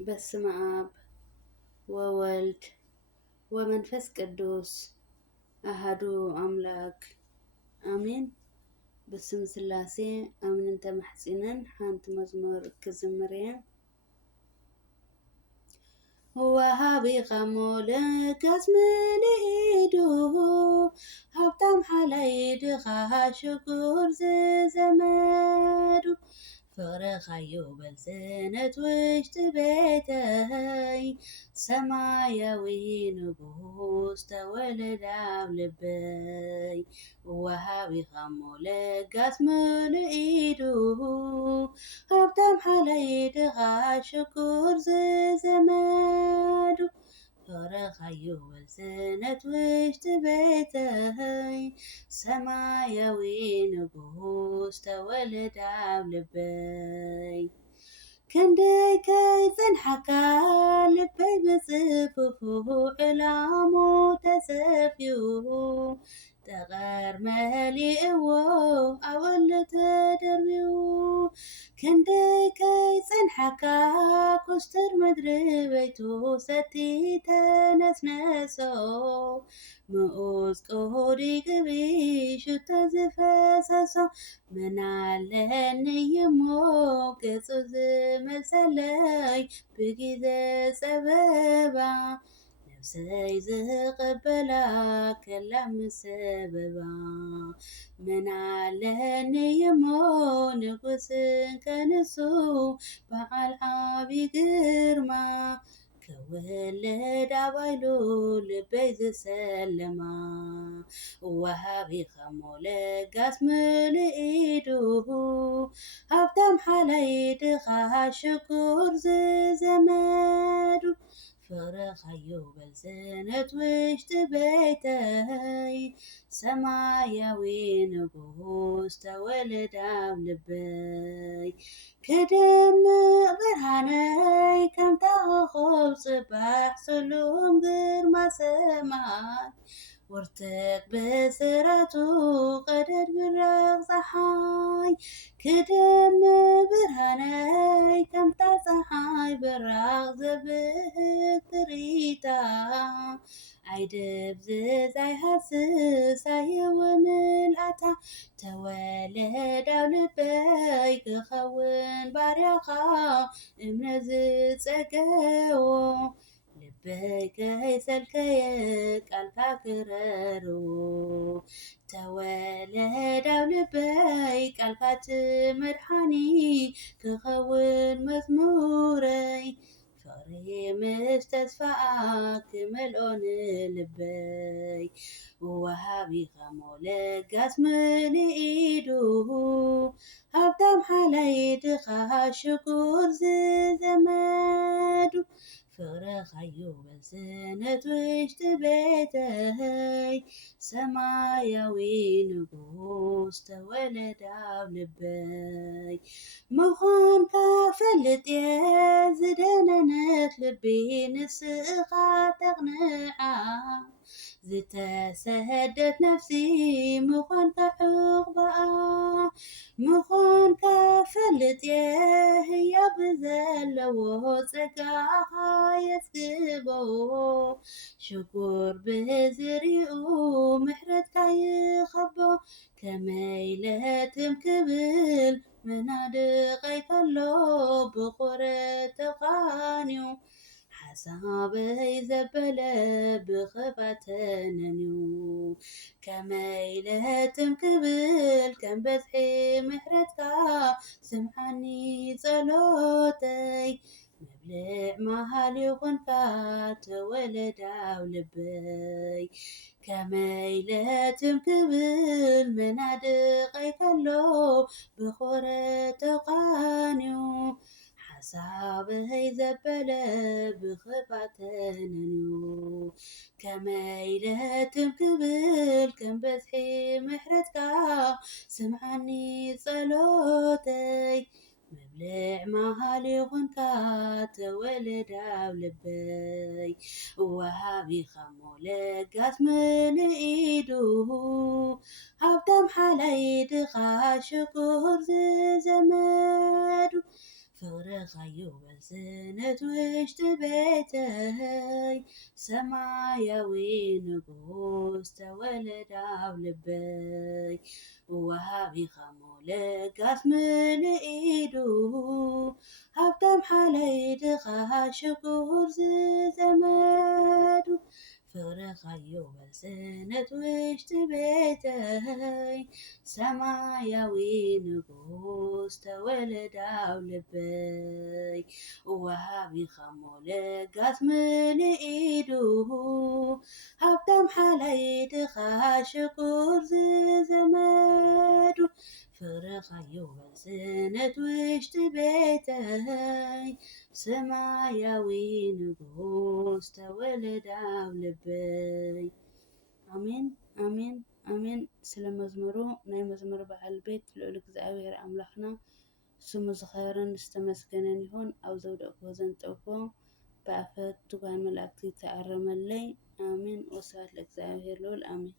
በስመ አብ ወወልድ ወመንፈስ ቅዱስ አሃዱ አምላክ አሜን። በስም ስላሴ አምነን ተማሕፂነን ሓንቲ መዝሙር ክዝምር እየ። ወሃቢ ለጋስ ምልኢዱ ሃብታም ሓላይ ድኻ ሽጉር ዝዘመዱ ፍቅርኻዮ በልዝነት ውሽጢ ቤተይ ሰማያዊ ንጉስ ተወለደ ኣብ ልበይ። ወሃቢኻሞ ለጋስ ምልኢዱ ሃብታም ሓላይ ድኻ ሽጉር ዝዘመዱ ፍቅርኻዮ በልዝነት ውሽጢ ቤተይ ሰማያዊ ንጉስ ተወለደ ኣብ ልበይ። ክንደይ ከይጸንሐካ ልበይ ብጽፉፉ ዕላሙ ተሰፊዩ ጠቐር መሊእዎ ኣብ ቁሊ ተደርቢዩ። ክንደይ ከይጸንሐካ ኩስትር ምድሪ በይቱ ሰቲ ተነስነሶ ምኡዝ ቁሁዲ ቅቢ ሽቶ ዝፈሰሶ ምናለኒ እሞ ገጹ ዝመሰለይ ብጊዜ ጸበባ ነፍሰይ ዝቕበላ ከላ ምሰበባ። ምናለኒ እሞ ንጉስን ከንሱ በዓል ዓብይ ግርማ ክውለድ ኣባይሉ ልበይ ዝሰለማ። ወሃቢኻሞ ለጋስ ምልኢዱ ሃብታም ሓላይ ድኻ ሽጉር ዝዘመዱ ፍቅርኻዮ በልዝነት ውሽጢ ቤተይ ሰማያዊ ንጉስ ተወለደ ኣብ ልበይ። ክደምቕ ብርሃነይ ከምታ ኮኸብ ጽባሕ ጽሉም ግርማ ሰማይ ወርትቕ ብስራቱ ቀደድ ብራቕ ፀሓይ። ክደምቕ ብርሃነይ ከምታ ፀሓይ ብራቕ ዘብህግ ትርኢታ ኣይድብዝዝ ኣይሃስስ ኣየውምልኣታ ተወለደ ኣብ ልበይ ክኸውን ባርያኻ እምነት ዝጸገዎ ልበይ ከይሰልከየ ቃልካ ክረርዎ። ተወለደ ኣብ ልበይ ቃልካ ትመድሓኒ ክኸውን መዝሙረይ ፍቅሪ ምስ ተስፋኣ ክመልኦ ንልበይ። ወሃቢኻሞ ለጋስ ምልኢዱ ሃብታም ሓላይ ድኻ ሽጉር ዝዘመዱ ፍቅርኻዮ በልዝነት ውሽጢ ቤተይ ሰማያዊ ንጉስ ተወለደ ኣብ ልበይ። ምዃንካ ፈልጥየ ዝደነነት ልቢ ንስኻ ተቕንዓ ዝተሰደት ነፍሲ ምዃንካ ዕቑባኣ። ምዃንካ ፈልጥየ ህያብ ዘለዎ ጸጋኻ የስግቦ ሽጉር ብዝሪኡ ምሕረትካ ይኸቦ። ከመይ ለትም ክብል መናድቐይ ከሎ ብቑረት ተቓንዩ ሓሳበይ ዘበለ ብኽፋት ተነንዩ። ከመይ ለትም ክብል ከም በዝሒ ምሕረትካ ስምዓኒ ጸሎተይ መብልዕ መሃልዩ ኾንካ ተወለደ ኣብ ልበይ። ከመይ ለትም ክብል መናድቐይ ከሎ ብቑረት ተቓንዩ ሓሳበይ ዘበለ ብኽፋት ተነንዩ። ከመይ ለትም ክብል ከም በዝሒ ምሕረትካ ስምዓኒ ጸሎተይ መብልዕ መሃልዩ ኾንካ ተወለደ ኣብ ልበይ። ወሃቢኻሞ ለጋስ ምልኢዱ ሃብታም ሓላይ ድኻ ሽጉር ዝዘመዱ ፍቅርኻዮ በዝነት ውሽጢ ቤተይ ሰማያዊ ንጉስ ተወለደ ኣብ ልበይ ወሃቢኻ ሞለጋስ ምልኢዱ ሃብታም ሓላይ ድኻ ሽኩር ዝዘመዱ ፍቅርኻዮ በዝነት ውሽጢ ቤተይ ሰማያዊ ንጉስ ተወለደ ኣብ ልበይ ወሃቢኻ ሞለጋስ ምልኢዱ ሃብታም ሓላይ ድኻ ሽኩር ዝዘመዱ ፍቅርኻዮ በዝነት ውሽጢ ቤተይ ሰማያዊ ንጉስ ተወለደ ኣብ ልበይ። አሜን አሜን አሜን። ስለ መዝሙሩ ናይ መዝሙር በዓል ቤት ልዑል እግዚአብሔር አምላኽና ስሙ ዝኸበረን ዝተመስገነን ይሁን። ኣብ ዘውደቕክዎ ዘንጠብኮ ብኣፈ ትጓን መላእክቲ ተኣረመለይ። አሜን። ወስብሐት ለእግዚአብሔር ልዑል አሜን።